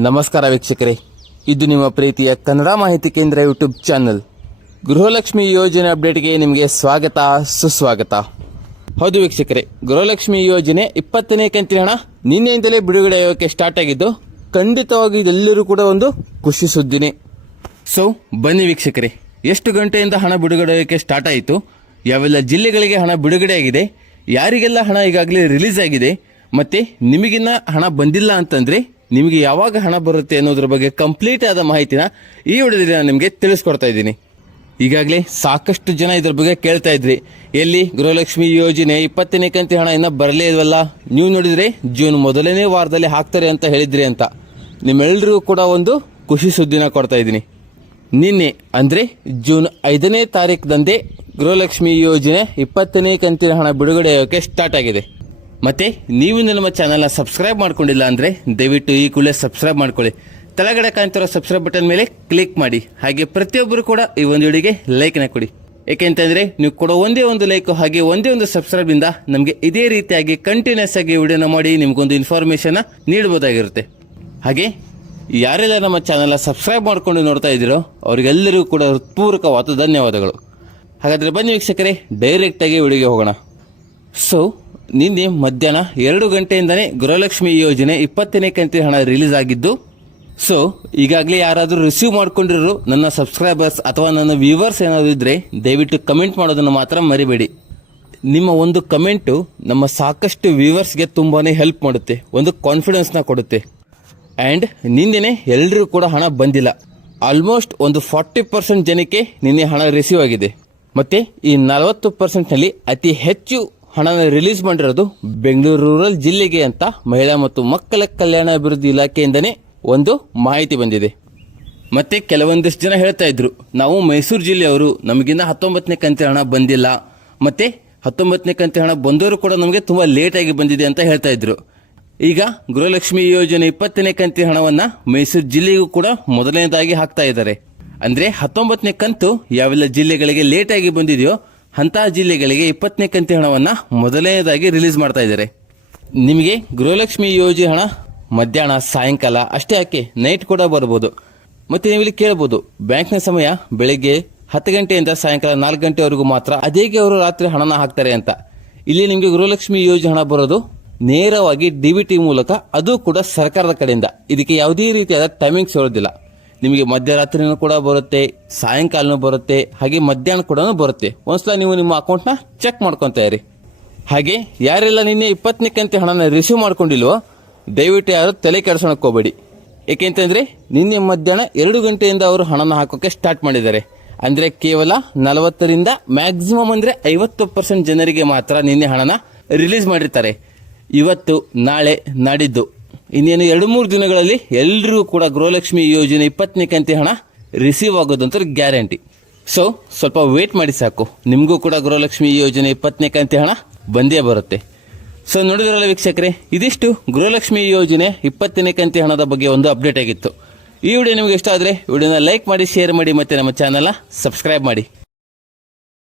ನಮಸ್ಕಾರ ವೀಕ್ಷಕರೇ, ಇದು ನಿಮ್ಮ ಪ್ರೀತಿಯ ಕನ್ನಡ ಮಾಹಿತಿ ಕೇಂದ್ರ ಯೂಟ್ಯೂಬ್ ಚಾನಲ್. ಗೃಹಲಕ್ಷ್ಮಿ ಯೋಜನೆ ಅಪ್ಡೇಟ್ಗೆ ನಿಮಗೆ ಸ್ವಾಗತ ಸುಸ್ವಾಗತ. ಹೌದು ವೀಕ್ಷಕರೇ, ಗೃಹಲಕ್ಷ್ಮಿ ಯೋಜನೆ 20ನೇ ಕಂತಿನ ಹಣ ನಿನ್ನೆಯಿಂದಲೇ ಬಿಡುಗಡೆ ಆಗೋಕ್ಕೆ ಸ್ಟಾರ್ಟ್ ಆಗಿದ್ದು, ಖಂಡಿತವಾಗಿ ಇದೆಲ್ಲರೂ ಕೂಡ ಒಂದು ಖುಷಿ ಸುದ್ದಿನೇ. ಸೊ ಬನ್ನಿ ವೀಕ್ಷಕರೇ, ಎಷ್ಟು ಗಂಟೆಯಿಂದ ಹಣ ಬಿಡುಗಡೆ ಆಗೋಕ್ಕೆ ಸ್ಟಾರ್ಟ್ ಆಯಿತು, ಯಾವೆಲ್ಲ ಜಿಲ್ಲೆಗಳಿಗೆ ಹಣ ಬಿಡುಗಡೆ ಆಗಿದೆ, ಯಾರಿಗೆಲ್ಲ ಹಣ ಈಗಾಗಲೇ ರಿಲೀಸ್ ಆಗಿದೆ, ಮತ್ತೆ ನಿಮಗಿನ್ನ ಹಣ ಬಂದಿಲ್ಲ ಅಂತಂದ್ರೆ ನಿಮಗೆ ಯಾವಾಗ ಹಣ ಬರುತ್ತೆ ಅನ್ನೋದ್ರ ಬಗ್ಗೆ ಕಂಪ್ಲೀಟ್ ಆದ ಮಾಹಿತಿನ ಈ ವಿಡಿಯೋದಲ್ಲಿ ನಾನು ನಿಮಗೆ ತಿಳಿಸ್ಕೊಡ್ತಾ ಇದ್ದೀನಿ. ಈಗಾಗಲೇ ಸಾಕಷ್ಟು ಜನ ಇದ್ರ ಬಗ್ಗೆ ಕೇಳ್ತಾ ಇದ್ರಿ, ಎಲ್ಲಿ ಗೃಹಲಕ್ಷ್ಮಿ ಯೋಜನೆ 20ನೇ ಕಂತಿ ಹಣ ಇನ್ನೂ ಬರಲೇ ಇಲ್ವಲ್ಲ, ನೀವು ನೋಡಿದ್ರೆ ಜೂನ್ ಮೊದಲನೇ ವಾರದಲ್ಲಿ ಹಾಕ್ತಾರೆ ಅಂತ ಹೇಳಿದ್ರಿ ಅಂತ. ನಿಮ್ಮೆಲ್ಲರಿಗೂ ಕೂಡ ಒಂದು ಖುಷಿ ಸುದ್ದಿನ ಕೊಡ್ತಾ ಇದ್ದೀನಿ. ನಿನ್ನೆ ಅಂದರೆ ಜೂನ್ 5ನೇ ತಾರೀಕಿದಂದೇ ಗೃಹಲಕ್ಷ್ಮಿ ಯೋಜನೆ 20ನೇ ಕಂತಿನ ಹಣ ಬಿಡುಗಡೆ ಆಗೋಕ್ಕೆ ಸ್ಟಾರ್ಟ್ ಆಗಿದೆ. ಮತ್ತೆ ನೀವು ನಮ್ಮ ಚಾನಲ್ನ ಸಬ್ಸ್ಕ್ರೈಬ್ ಮಾಡ್ಕೊಂಡಿಲ್ಲ ಅಂದರೆ ದಯವಿಟ್ಟು ಈ ಕೂಡಲೇ ಸಬ್ಸ್ಕ್ರೈಬ್ ಮಾಡ್ಕೊಳ್ಳಿ. ಕೆಳಗಡೆ ಕಾಣ್ತಿರೋ ಸಬ್ಸ್ಕ್ರೈಬ್ ಬಟನ್ ಮೇಲೆ ಕ್ಲಿಕ್ ಮಾಡಿ. ಹಾಗೆ ಪ್ರತಿಯೊಬ್ಬರು ಕೂಡ ಈ ಒಂದು ವಿಡಿಯೋಗೆ ಲೈಕ್ನ ಕೊಡಿ. ಏಕೆಂತಂದರೆ ನೀವು ಕೊಡೋ ಒಂದೇ ಒಂದು ಲೈಕ್ ಹಾಗೆ ಒಂದೇ ಒಂದು ಸಬ್ಸ್ಕ್ರೈಬಿಂದ ನಮಗೆ ಇದೇ ರೀತಿಯಾಗಿ ಕಂಟಿನ್ಯೂಸ್ ಆಗಿ ವಿಡಿಯೋನ ಮಾಡಿ ನಿಮಗೊಂದು ಇನ್ಫಾರ್ಮೇಷನ್ನ ನೀಡಬಹುದಾಗಿರುತ್ತೆ. ಹಾಗೆ ಯಾರೆಲ್ಲ ನಮ್ಮ ಚಾನಲ್ನ ಸಬ್ಸ್ಕ್ರೈಬ್ ಮಾಡ್ಕೊಂಡು ನೋಡ್ತಾ ಇದ್ದೀರೋ ಅವರಿಗೆಲ್ಲರಿಗೂ ಕೂಡ ಹೃತ್ಪೂರ್ವಕವಾದ ಧನ್ಯವಾದಗಳು. ಹಾಗಾದರೆ ಬನ್ನಿ ವೀಕ್ಷಕರೇ, ಡೈರೆಕ್ಟಾಗಿ ವಿಡಿಯೋಗೆ ಹೋಗೋಣ. ಸೊ ನಿನ್ನೆ ಮಧ್ಯಾಹ್ನ 2 ಗಂಟೆಯಿಂದನೇ ಗೃಹಲಕ್ಷ್ಮಿ ಯೋಜನೆ 20ನೇ ಕಂತಿನ ಹಣ ರಿಲೀಸ್ ಆಗಿದ್ದು, ಸೊ ಈಗಾಗಲೇ ಯಾರಾದರೂ ರಿಸೀವ್ ಮಾಡ್ಕೊಂಡಿರೋ ನನ್ನ ಸಬ್ಸ್ಕ್ರೈಬರ್ಸ್ ಅಥವಾ ನನ್ನ ವ್ಯೂವರ್ಸ್ ಏನಾದರೂ ಇದ್ದರೆ ದಯವಿಟ್ಟು ಕಮೆಂಟ್ ಮಾಡೋದನ್ನು ಮಾತ್ರ ಮರಿಬೇಡಿ. ನಿಮ್ಮ ಒಂದು ಕಮೆಂಟು ನಮ್ಮ ಸಾಕಷ್ಟು ವ್ಯೂವರ್ಸ್ಗೆ ತುಂಬಾ ಹೆಲ್ಪ್ ಮಾಡುತ್ತೆ, ಒಂದು ಕಾನ್ಫಿಡೆನ್ಸ್ನ ಕೊಡುತ್ತೆ. ಆ್ಯಂಡ್ ನಿನ್ನೆನೆ ಎಲ್ಲರಿಗೂ ಕೂಡ ಹಣ ಬಂದಿಲ್ಲ. ಆಲ್ಮೋಸ್ಟ್ ಒಂದು 40% ಜನಕ್ಕೆ ನಿನ್ನೆ ಹಣ ರಿಸೀವ್ ಆಗಿದೆ. ಮತ್ತು ಈ 40%ನಲ್ಲಿ ಅತಿ ಹೆಚ್ಚು ಹಣನ ರಿಲೀಸ್ ಮಾಡಿರೋದು ಬೆಂಗಳೂರು ರೂರಲ್ ಜಿಲ್ಲೆಗೆ ಅಂತ ಮಹಿಳಾ ಮತ್ತು ಮಕ್ಕಳ ಕಲ್ಯಾಣ ಅಭಿವೃದ್ಧಿ ಇಲಾಖೆಯಿಂದನೇ ಒಂದು ಮಾಹಿತಿ ಬಂದಿದೆ. ಮತ್ತೆ ಕೆಲವೊಂದಿಷ್ಟು ಜನ ಹೇಳ್ತಾ ಇದ್ರು, ನಾವು ಮೈಸೂರು ಜಿಲ್ಲೆಯವರು, ನಮಗಿನ್ನ 19ನೇ ಕಂತಿನ ಹಣ ಬಂದಿಲ್ಲ, ಮತ್ತೆ 19ನೇ ಕಂತಿನ ಹಣ ಬಂದವರು ಕೂಡ ನಮಗೆ ತುಂಬಾ ಲೇಟ್ ಆಗಿ ಬಂದಿದೆ ಅಂತ ಹೇಳ್ತಾ ಇದ್ರು. ಈಗ ಗೃಹಲಕ್ಷ್ಮಿ ಯೋಜನೆ 20ನೇ ಕಂತಿನ ಹಣವನ್ನ ಮೈಸೂರು ಜಿಲ್ಲೆಗೂ ಕೂಡ ಮೊದಲನೇದಾಗಿ ಹಾಕ್ತಾ ಇದ್ದಾರೆ. ಅಂದ್ರೆ 19ನೇ ಕಂತು ಯಾವೆಲ್ಲ ಜಿಲ್ಲೆಗಳಿಗೆ ಲೇಟ್ ಆಗಿ ಬಂದಿದೆಯೋ ಅಂತಹ ಜಿಲ್ಲೆಗಳಿಗೆ 20ನೇ ಕಂತಿನ ಹಣವನ್ನ ಮೊದಲನೇದಾಗಿ ರಿಲೀಸ್ ಮಾಡ್ತಾ ಇದ್ದಾರೆ. ನಿಮಗೆ ಗೃಹಲಕ್ಷ್ಮಿ ಯೋಜನೆ ಹಣ ಮಧ್ಯಾಹ್ನ ಸಾಯಂಕಾಲ ಅಷ್ಟೇ ಯಾಕೆ, ನೈಟ್ ಕೂಡ ಬರ್ಬೋದು. ಮತ್ತೆ ನೀವು ಇಲ್ಲಿ ಕೇಳಬಹುದು, ಬ್ಯಾಂಕ್ನ ಸಮಯ ಬೆಳಗ್ಗೆ 10 ಗಂಟೆಯಿಂದ ಸಾಯಂಕಾಲ 4 ಗಂಟೆವರೆಗೂ ಮಾತ್ರ, ಅದೇಗೆ ಅವರು ರಾತ್ರಿ ಹಣನ ಹಾಕ್ತಾರೆ ಅಂತ. ಇಲ್ಲಿ ನಿಮಗೆ ಗೃಹಲಕ್ಷ್ಮಿ ಯೋಜನೆ ಹಣ ಬರೋದು ನೇರವಾಗಿ DBT ಮೂಲಕ, ಅದು ಕೂಡ ಸರ್ಕಾರದ ಕಡೆಯಿಂದ. ಇದಕ್ಕೆ ಯಾವುದೇ ರೀತಿಯಾದ ಟೈಮಿಂಗ್ಸ್ ಇರೋದಿಲ್ಲ. ನಿಮಗೆ ಮಧ್ಯರಾತ್ರಿನೂ ಕೂಡ ಬರುತ್ತೆ, ಸಾಯಂಕಾಲನೂ ಬರುತ್ತೆ, ಹಾಗೆ ಮಧ್ಯಾಹ್ನ ಕೂಡ ಬರುತ್ತೆ. ಒಂದ್ಸಲ ನೀವು ನಿಮ್ಮ ಅಕೌಂಟ್ನ ಚೆಕ್ ಮಾಡ್ಕೊತಾ ಇರಿ. ಹಾಗೆ ಯಾರೆಲ್ಲ ನಿನ್ನೆ 20ನೇ ಕಂತಿ ಹಣನ ರಿಸೀವ್ ಮಾಡ್ಕೊಂಡಿಲ್ವೋ ದಯವಿಟ್ಟು ಯಾರು ತಲೆ ಕೆಡಿಸೋಣಕ್ಕೆ ಹೋಗಬೇಡಿ. ಏಕೆಂತಂದ್ರೆ ನಿನ್ನೆ ಮಧ್ಯಾಹ್ನ 2 ಗಂಟೆಯಿಂದ ಅವರು ಹಣನ ಹಾಕೋಕೆ ಸ್ಟಾರ್ಟ್ ಮಾಡಿದ್ದಾರೆ. ಅಂದ್ರೆ ಕೇವಲ 40ರಿಂದ ಮ್ಯಾಕ್ಸಿಮಮ್ ಅಂದ್ರೆ 50% ಜನರಿಗೆ ಮಾತ್ರ ನಿನ್ನೆ ಹಣನ ರಿಲೀಸ್ ಮಾಡಿರ್ತಾರೆ. ಇವತ್ತು, ನಾಳೆ, ನಾಡಿದ್ದು ಇನ್ನೇನು 2-3 ದಿನಗಳಲ್ಲಿ ಎಲ್ಲರಿಗೂ ಕೂಡ ಗೃಹಲಕ್ಷ್ಮಿ ಯೋಜನೆ 20ನೇ ಕಂತಿ ಹಣ ರಿಸೀವ್ ಆಗೋದಂತ ಗ್ಯಾರಂಟಿ. ಸೊ ಸ್ವಲ್ಪ ವೇಟ್ ಮಾಡಿ ಸಾಕು, ನಿಮಗೂ ಕೂಡ ಗೃಹಲಕ್ಷ್ಮಿ ಯೋಜನೆ 20ನೇ ಕಂತಿ ಹಣ ಬಂದೇ ಬರುತ್ತೆ. ಸೊ ನೋಡಿದ್ರಲ್ಲ ವೀಕ್ಷಕರೇ, ಇದಿಷ್ಟು ಗೃಹಲಕ್ಷ್ಮಿ ಯೋಜನೆ 20ನೇ ಕಂತಿ ಹಣದ ಬಗ್ಗೆ ಒಂದು ಅಪ್ಡೇಟ್ ಆಗಿತ್ತು. ಈ ವಿಡಿಯೋ ನಿಮಗೆ ಇಷ್ಟ ಆದರೆ ವಿಡಿಯೋನ ಲೈಕ್ ಮಾಡಿ, ಶೇರ್ ಮಾಡಿ, ಮತ್ತೆ ನಮ್ಮ ಚಾನಲ್ನ ಸಬ್ಸ್ಕ್ರೈಬ್ ಮಾಡಿ.